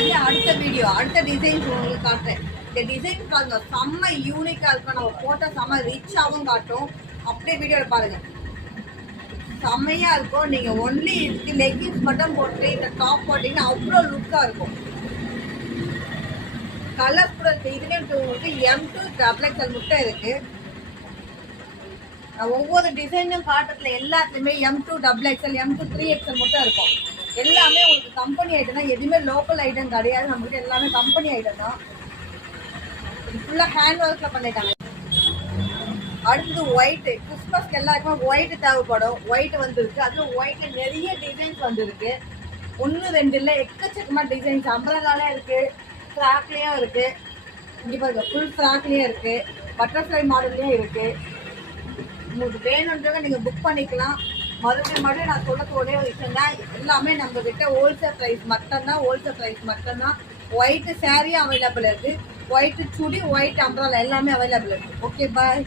முடியாது. அடுத்த வீடியோ அடுத்த டிசைன்ஸ் உங்களுக்கு காட்டுறேன். இந்த டிசைன் பாருங்க, செம்ம யூனிக்கா இருக்கும். நம்ம போட்ட செம்ம ரிச்சாகவும் காட்டும். அப்படியே வீடியோல பாருங்க, செம்மையா இருக்கும். நீங்க ஒன்லி இதுக்கு லெகின்ஸ் மட்டும் போட்டு இந்த டாப் போட்டீங்கன்னா அவ்வளோ லுக்கா இருக்கும். கலர் கூட இருக்கு. இதுலேயே உங்களுக்கு M2 XXL முட்டை இருக்கு. ஒவ்வொரு டிசைனும் காட்டுறதுல எல்லாத்துலயுமே M2 XXL M2 3XL மட்டும் இருக்கும். எல்லாமே உங்களுக்கு கம்பெனி ஐட்டம் தான், எதுவுமே லோக்கல் ஐட்டம் கிடையாது. நம்மகிட்ட எல்லாமே கம்பெனி ஐட்டம் தான். ஃபுல்லா ஹேண்ட் ஒர்க்ல பண்ணிட்டாங்க. அடுத்தது ஒயிட், கிறிஸ்மஸ்க்கு எல்லாருக்குமே ஒயிட் தேவைப்படும். ஒயிட் வந்துருக்கு. அதுல ஒயிட்ல நிறைய டிசைன்ஸ் வந்துருக்கு. 1 2 இல்லை, எக்கச்சக்கமா டிசைன்ஸ். அம்பரலாலே இருக்கு, ஃப்ராக்லயும் இருக்கு. இங்க பாருங்க, ஃபுல் ஃப்ராக்லயும் இருக்கு, பட்டர்ஃப்ளை மாடல்லயும் இருக்கு. உங்களுக்கு வேணுன்றத நீங்க புக் பண்ணிக்கலாம். மறுபடியும் நான் சொல்றது ஒரே ஒரு விஷயம் தான், எல்லாமே நம்ம கிட்ட ஹோல்சேல் ப்ரைஸ் மட்டும்தான். ஒயிட் சாரியும் அவைலபிள் இருக்கு, ஒயிட் சுடி, ஒயிட் அம்பரலா எல்லாமே அவைலபிள் இருக்கு. ஓகே, பாய்.